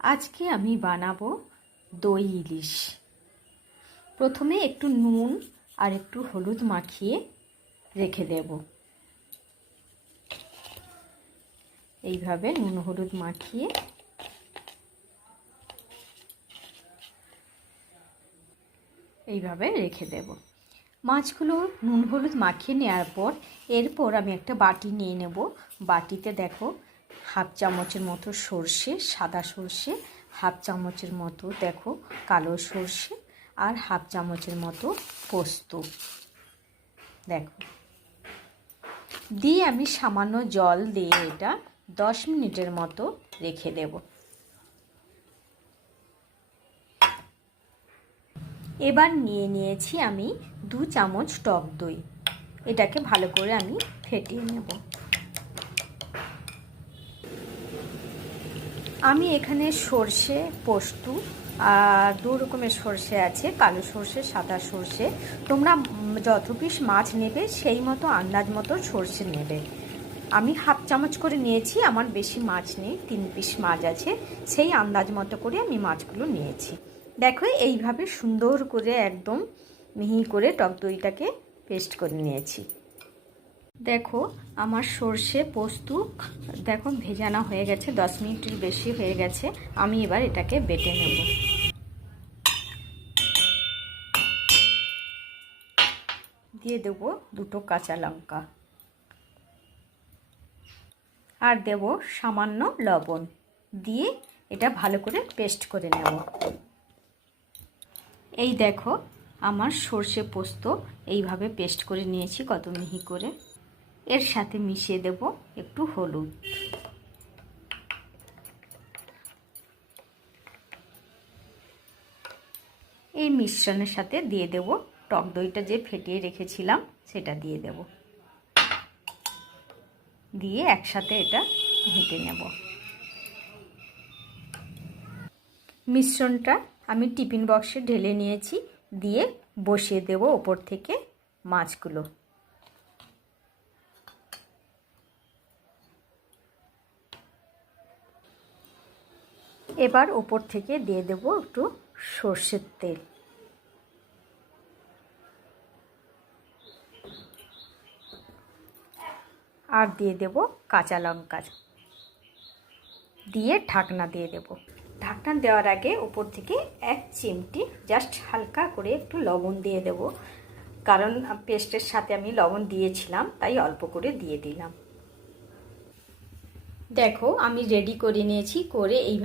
আজকে আমি বানাবো দই ইলিশ। প্রথমে একটু নুন আর একটু হলুদ মাখিয়ে রেখে দেব। এইভাবে নুন হলুদ মাখিয়ে এইভাবে রেখে দেব। মাছগুলো নুন হলুদ মাখিয়ে নেওয়ার পর এরপর আমি একটা বাটি নিয়ে নেব। বাটিতে দেখো হাফ চামচের মতো সর্ষে, সাদা সর্ষে, হাফ চামচের মতো দেখো কালো সর্ষে আর হাফ চামচের মতো পোস্ত দেখো দিয়ে আমি সামান্য জল দিয়ে এটা 10 মিনিটের মতো রেখে দেব। এবার নিয়েছি আমি 2 চামচ টক দই। এটাকে ভালো করে আমি ফেটিয়ে নেব। আমি এখানে সর্ষে, পোস্ত আর 2 রকমের সর্ষে আছে, কালো সর্ষে, সাদা সর্ষে। তোমরা যত পিস মাছ নেবে সেই মতো আন্দাজ মতো সর্ষে নেবে। আমি হাফ চামচ করে নিয়েছি, আমার বেশি মাছ নেই, 3 পিস মাছ আছে, সেই আন্দাজ মতো করে আমি মাছগুলো নিয়েছি। দেখো এইভাবে সুন্দর করে একদম মিহি করে টক দইটাকে পেস্ট করে নিয়েছি। দেখো আমার সর্ষে পোস্ত দেখো ভেজানো হয়ে গেছে, 10 মিনিটের বেশি হয়ে গেছে। আমি এবার এটাকে বেটে নেব। দিয়ে দেব 2 কাঁচা লঙ্কা আর দেব সামান্য লবণ, দিয়ে এটা ভালো করে পেস্ট করে নেব। এই দেখো আমার সর্ষে পোস্ত এইভাবে পেস্ট করে নিয়েছি কত মিহি করে। এর সাথে মিশিয়ে দেব একটু হলুদ। এই মিশ্রণের সাথে দিয়ে দেব টক দইটা যে ফেটিয়ে রেখেছিলাম সেটা দিয়ে দেব, দিয়ে একসাথে এটা ঘেঁটে নেব। মিশ্রণটা আমি টিফিন বক্সে ঢেলে নিয়েছি, দিয়ে বসিয়ে দেব ওপর থেকে মাছগুলো। এবার ওপর থেকে দিয়ে দেব একটু সর্ষের তেল। আর দিয়ে দেব কাঁচা লঙ্কা, দিয়ে ঢাকনা দিয়ে দেব। ঢাকনা দেওয়ার আগে উপর থেকে 1 চিমটি জাস্ট হালকা করে একটু লবণ দিয়ে দেব, কারণ পেস্টের সাথে আমি লবণ দিয়েছিলাম, তাই অল্প করে দিয়ে দিলাম। দেখো আমি রেডি করে নিয়েছি, করে এই